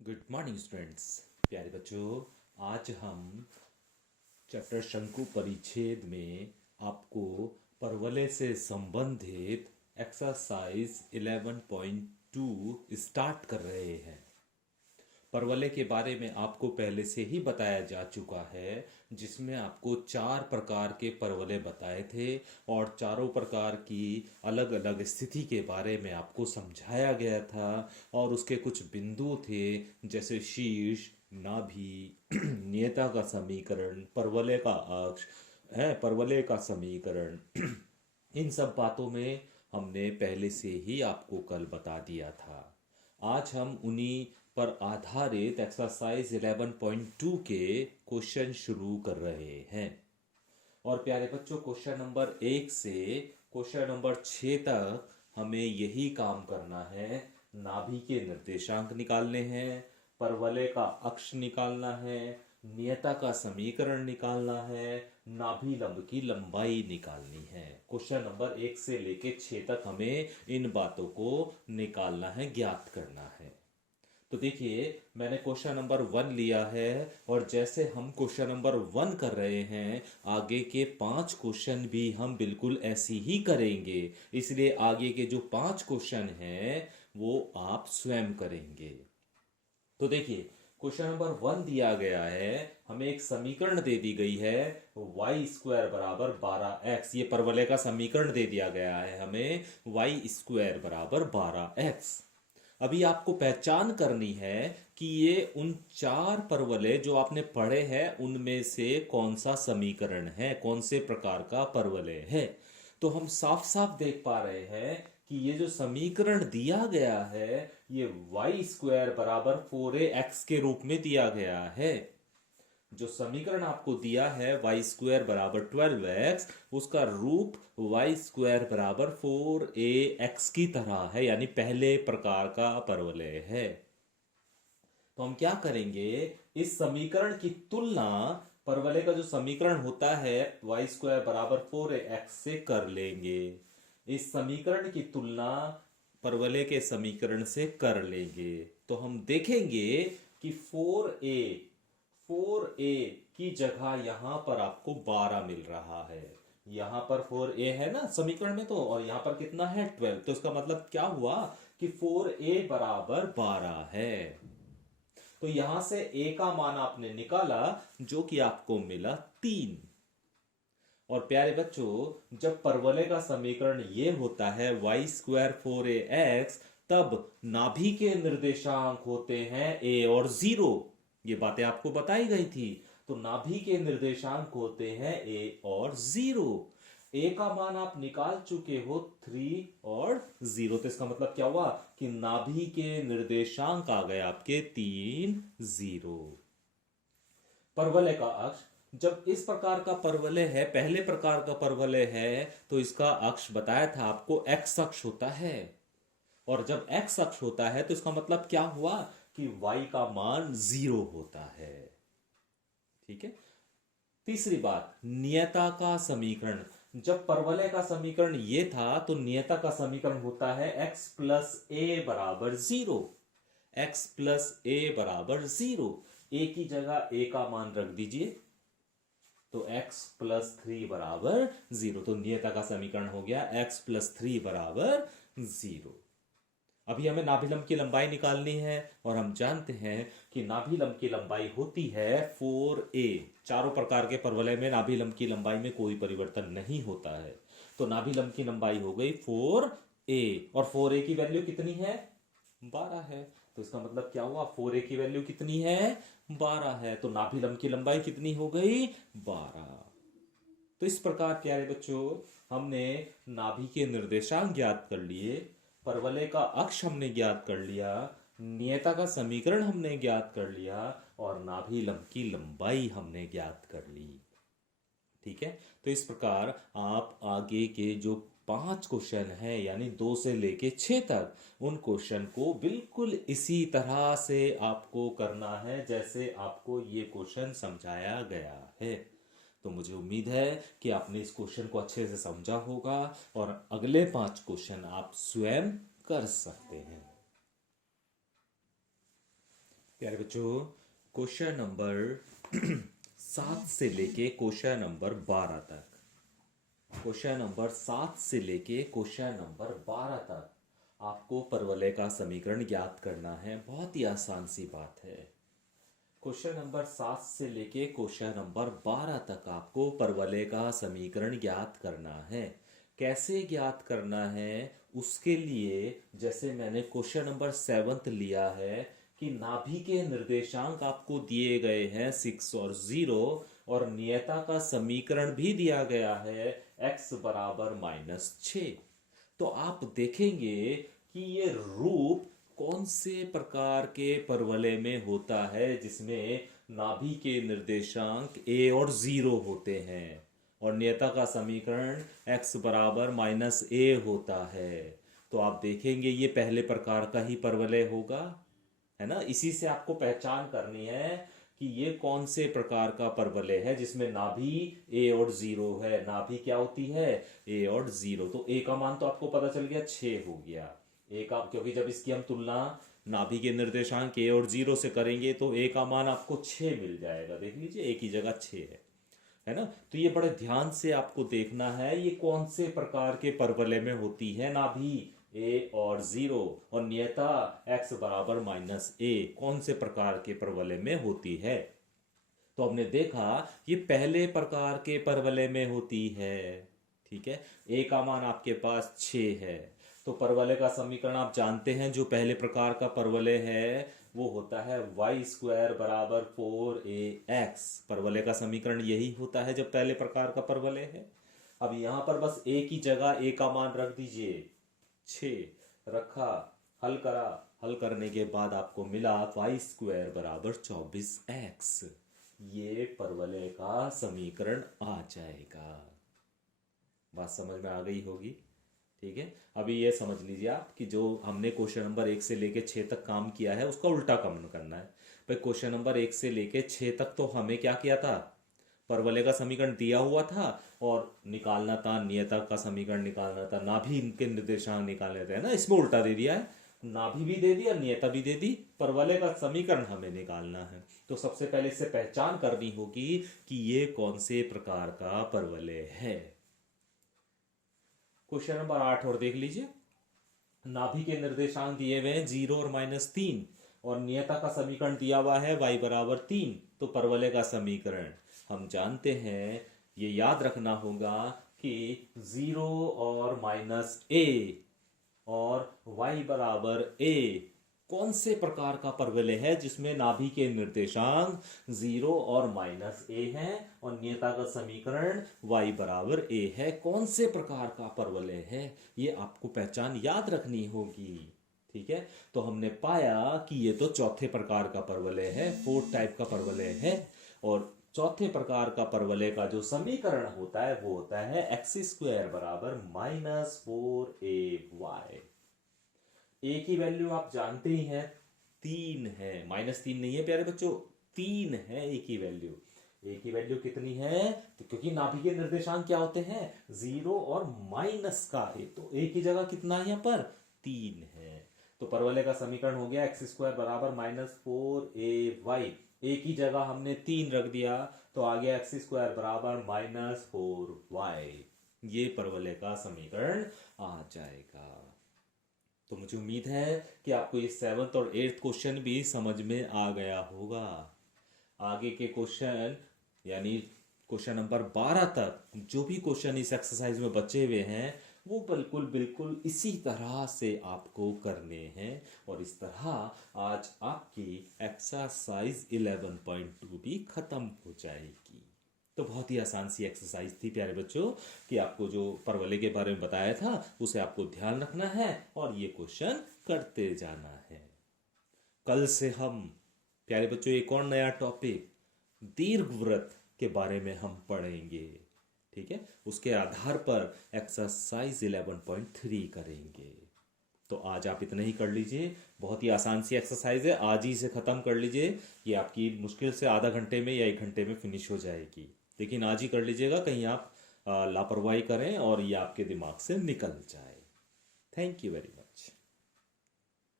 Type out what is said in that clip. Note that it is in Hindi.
Good morning students. प्यारे बच्चों, आज हम चैप्टर शंकु परिच्छेद में आपको परवलय से संबंधित एक्सरसाइज 11.2 स्टार्ट कर रहे हैं। परवलय के बारे में आपको पहले से ही बताया जा चुका है, जिसमें आपको 4 प्रकार के परवलय बताए थे और चारों प्रकार की अलग अलग स्थिति के बारे में आपको समझाया गया था। और उसके कुछ बिंदु थे, जैसे शीर्ष, नाभि, नियता का समीकरण, परवलय का अक्ष है, परवलय का समीकरण। इन सब बातों में हमने पहले से ही आपको कल बता दिया था। आज हम उन्हीं पर आधारित एक्सरसाइज 11.2 के क्वेश्चन शुरू कर रहे हैं। और प्यारे बच्चों, क्वेश्चन नंबर 1 से क्वेश्चन नंबर 6 तक हमें यही काम करना है। नाभि के निर्देशांक निकालने हैं, परवलय का अक्ष निकालना है, नियता का समीकरण निकालना है, नाभि लंब की लंबाई निकालनी है। क्वेश्चन नंबर 1 से लेके 6 तक हमें इन बातों को निकालना है, ज्ञात करना है। तो देखिए, मैंने क्वेश्चन नंबर 1 लिया है और जैसे हम क्वेश्चन नंबर 1 कर रहे हैं, आगे के 5 क्वेश्चन भी हम बिल्कुल ऐसे ही करेंगे। इसलिए आगे के जो 5 क्वेश्चन हैं वो आप स्वयं करेंगे। तो देखिए, क्वेश्चन नंबर 1 दिया गया है, हमें एक समीकरण दे दी गई है वाई स्क्वायर बराबर 12x। ये परवलय का समीकरण दे दिया गया है हमें, वाई स्क्वायर बराबर 12x। अभी आपको पहचान करनी है कि ये उन 4 परवलय जो आपने पढ़े हैं उनमें से कौन सा समीकरण है, कौन से प्रकार का परवलय है। तो हम साफ साफ देख पा रहे हैं कि ये जो समीकरण दिया गया है, ये वाई स्क्वायर बराबर 4ax के रूप में दिया गया है। जो समीकरण आपको दिया है वाई स्क्वायर बराबर 12x, उसका रूप वाई स्क्वायर बराबर 4ax की तरह है, यानी पहले प्रकार का परवलय है। तो हम क्या करेंगे, इस समीकरण की तुलना परवलय का जो समीकरण होता है वाई स्क्वायर बराबर 4ax से कर लेंगे। इस समीकरण की तुलना परवलय के समीकरण से कर लेंगे तो हम देखेंगे कि 4a की जगह यहां पर आपको 12 मिल रहा है। यहां पर 4a है ना समीकरण में, तो और यहां पर कितना है 12। तो इसका मतलब क्या हुआ कि 4a बराबर 12 है। तो यहां से a का मान आपने निकाला, जो कि आपको मिला 3। और प्यारे बच्चों, जब परवलय का समीकरण ये होता है वाई स्क्वायर 4ax, तब नाभि के निर्देशांक होते हैं a और 0। ये बातें आपको बताई गई थी। तो नाभि के निर्देशांक होते हैं a और 0। a का मान आप निकाल चुके हो 3 और 0। तो इसका मतलब क्या हुआ कि नाभि के निर्देशांक आ गए आपके 3, 0। परवलय का अक्ष, जब इस प्रकार का परवलय है, पहले प्रकार का परवलय है, तो इसका अक्ष बताया था आपको एक्स अक्ष होता है। और जब एक्स अक्ष होता है तो इसका मतलब क्या हुआ कि y का मान 0 होता है। ठीक है। तीसरी बात, नियता का समीकरण। जब परवलय का समीकरण ये था तो नियता का समीकरण होता है x प्लस ए बराबर 0। x प्लस ए बराबर 0। a की जगह a का मान रख दीजिए, तो x प्लस 3 बराबर 0। तो नियता का समीकरण हो गया x प्लस 3 बराबर 0। अभी हमें नाभिलंब की लंबाई निकालनी है और हम जानते हैं कि नाभिलंब की लंबाई होती है 4a। चारों प्रकार के परवलय में नाभिलंब की लंबाई में कोई परिवर्तन नहीं होता है। तो नाभिलंब की लंबाई हो गई 4a, और 4a की वैल्यू कितनी है, 12 है। तो इसका मतलब क्या हुआ, 4a की वैल्यू कितनी है, 12 है। तो नाभिलंब की लंबाई कितनी हो गई, 12। तो इस प्रकार प्यारे बच्चों, हमने नाभि के निर्देशांक ज्ञात कर लिए, परवलय का अक्ष हमने ज्ञात कर लिया, नियता का समीकरण हमने ज्ञात कर लिया, और नाभि लंब की लंबाई हमने ज्ञात कर ली। ठीक है। तो इस प्रकार आप आगे के जो 5 क्वेश्चन हैं, यानी 2 से लेके 6 तक, उन क्वेश्चन को बिल्कुल इसी तरह से आपको करना है जैसे आपको ये क्वेश्चन समझाया गया है। तो मुझे उम्मीद है कि आपने इस क्वेश्चन को अच्छे से समझा होगा और अगले 5 क्वेश्चन आप स्वयं कर सकते हैं। प्यारे बच्चों, क्वेश्चन नंबर 7 से लेके क्वेश्चन नंबर 12 तक, क्वेश्चन नंबर 7 से लेके क्वेश्चन नंबर 12 तक आपको परवलय का समीकरण ज्ञात करना है। बहुत ही आसान सी बात है। क्वेश्चन नंबर 7 से लेके क्वेश्चन नंबर 12 तक आपको परवलय का समीकरण ज्ञात करना है। कैसे ज्ञात करना है उसके लिए, जैसे मैंने क्वेश्चन नंबर 7 लिया है कि नाभि के निर्देशांक आपको दिए गए हैं 6 और 0, और नियता का समीकरण भी दिया गया है x बराबर -6। तो आप देखेंगे कि ये रूप कौन से प्रकार के परवलय में होता है जिसमें नाभि के निर्देशांक a और 0 होते हैं और नियता का समीकरण x बराबर -a होता है। तो आप देखेंगे ये पहले प्रकार का ही परवलय होगा, है ना। इसी से आपको पहचान करनी है कि ये कौन से प्रकार का परवलय है जिसमें नाभि a और 0 है। नाभि क्या होती है? a और 0। तो a का मान तो आपको पता चल गया, 6 हो गया a का, क्योंकि जब इसकी हम तुलना नाभि के निर्देशांक a और 0 से करेंगे तो a का मान आपको 6 मिल जाएगा। देख लीजिए a की जगह 6 है ना। तो ये बड़े ध्यान से आपको देखना है ये कौन से प्रकार के परवलय में होती है नाभि a और 0, और नियता x बराबर -a कौन से प्रकार के परवलय में होती है। तो हमने देखा ये पहले प्रकार के परवलय में होती है। ठीक है, a का मान आपके पास 6 है। तो परवलय का समीकरण आप जानते हैं, जो पहले प्रकार का परवलय है वो होता है y² बराबर 4ax। परवलय का समीकरण यही होता है जब पहले प्रकार का परवलय है। अब यहां पर बस a की जगह a का मान रख दीजिए, 6 रखा, हल करा, हल करने के बाद आपको मिला y² बराबर 24x। ये परवलय का समीकरण आ जाएगा। बात समझ में आ गई होगी। ठीक है, अभी ये समझ लीजिए आप कि जो हमने क्वेश्चन नंबर 1 से लेके 6 तक काम किया है उसका उल्टा काम करना है। भाई क्वेश्चन नंबर 1 से लेके 6 तक तो हमें क्या किया था, परवलय का समीकरण दिया हुआ था और निकालना था, नियता का समीकरण निकालना था, नाभि के निर्देशांक निकालने थे, है ना। इसमें उल्टा दे दिया है, नाभि भी दे दिया, नियता भी दे दी, परवलय का समीकरण हमें निकालना है। तो सबसे पहले इससे पहचान करनी होगी कि ये कौन से प्रकार का परवलय है। क्वेश्चन नंबर 8 और देख लीजिए। नाभि के निर्देशांक दिए हुए हैं 0 और -3, और नियता का समीकरण दिया हुआ है y बराबर 3। तो परवलय का समीकरण हम जानते हैं, ये याद रखना होगा कि 0 और -a और y बराबर a कौन से प्रकार का परवलय है जिसमें नाभि के निर्देशांक 0 और -a हैं और नियता का समीकरण y बराबर a है। कौन से प्रकार का परवलय है ये आपको पहचान याद रखनी होगी। ठीक है, तो हमने पाया कि ये तो चौथे प्रकार का परवलय है, 4th टाइप का परवलय है। और चौथे प्रकार का परवलय का जो समीकरण होता है वो होता है x² बराबर -4ay। a की वैल्यू आप जानते ही हैं 3 है, -3 नहीं है प्यारे बच्चों, 3 है a की वैल्यू। a की वैल्यू कितनी है? तो क्योंकि नाभि के निर्देशांक क्या होते हैं, 0 और माइनस का a, तो a की जगह कितना है यहाँ पर, 3 है। तो परवलय का समीकरण हो गया x² बराबर -4ay। a की जगह हमने 3 रख दिया तो आ गया x² बराबर -4y। ये परवलय का समीकरण आ जाएगा। तो मुझे उम्मीद है कि आपको ये 7th और 8th क्वेश्चन भी समझ में आ गया होगा। आगे के क्वेश्चन यानी क्वेश्चन नंबर 12 तक जो भी क्वेश्चन इस एक्सरसाइज में बचे हुए हैं वो बिल्कुल बिल्कुल इसी तरह से आपको करने हैं, और इस तरह आज आपकी एक्सरसाइज 11.2 भी खत्म हो जाएगी। तो बहुत ही आसान सी एक्सरसाइज थी प्यारे बच्चों कि आपको जो परवलय के बारे में बताया था उसे आपको ध्यान रखना है और ये क्वेश्चन करते जाना है। कल से हम प्यारे बच्चों एक और नया टॉपिक दीर्घवृत्त के बारे में हम पढ़ेंगे। ठीक है, उसके आधार पर एक्सरसाइज 11.3 करेंगे। तो आज आप इतना ही कर लीजिए, बहुत ही आसान सी एक्सरसाइज है, आज ही इसे खत्म कर लीजिए। ये आपकी मुश्किल से आधा घंटे में या 1 घंटे में फिनिश हो जाएगी, लेकिन आज ही कर लीजिएगा, कहीं आप लापरवाही करें और ये आपके दिमाग से निकल जाए। Thank you very much.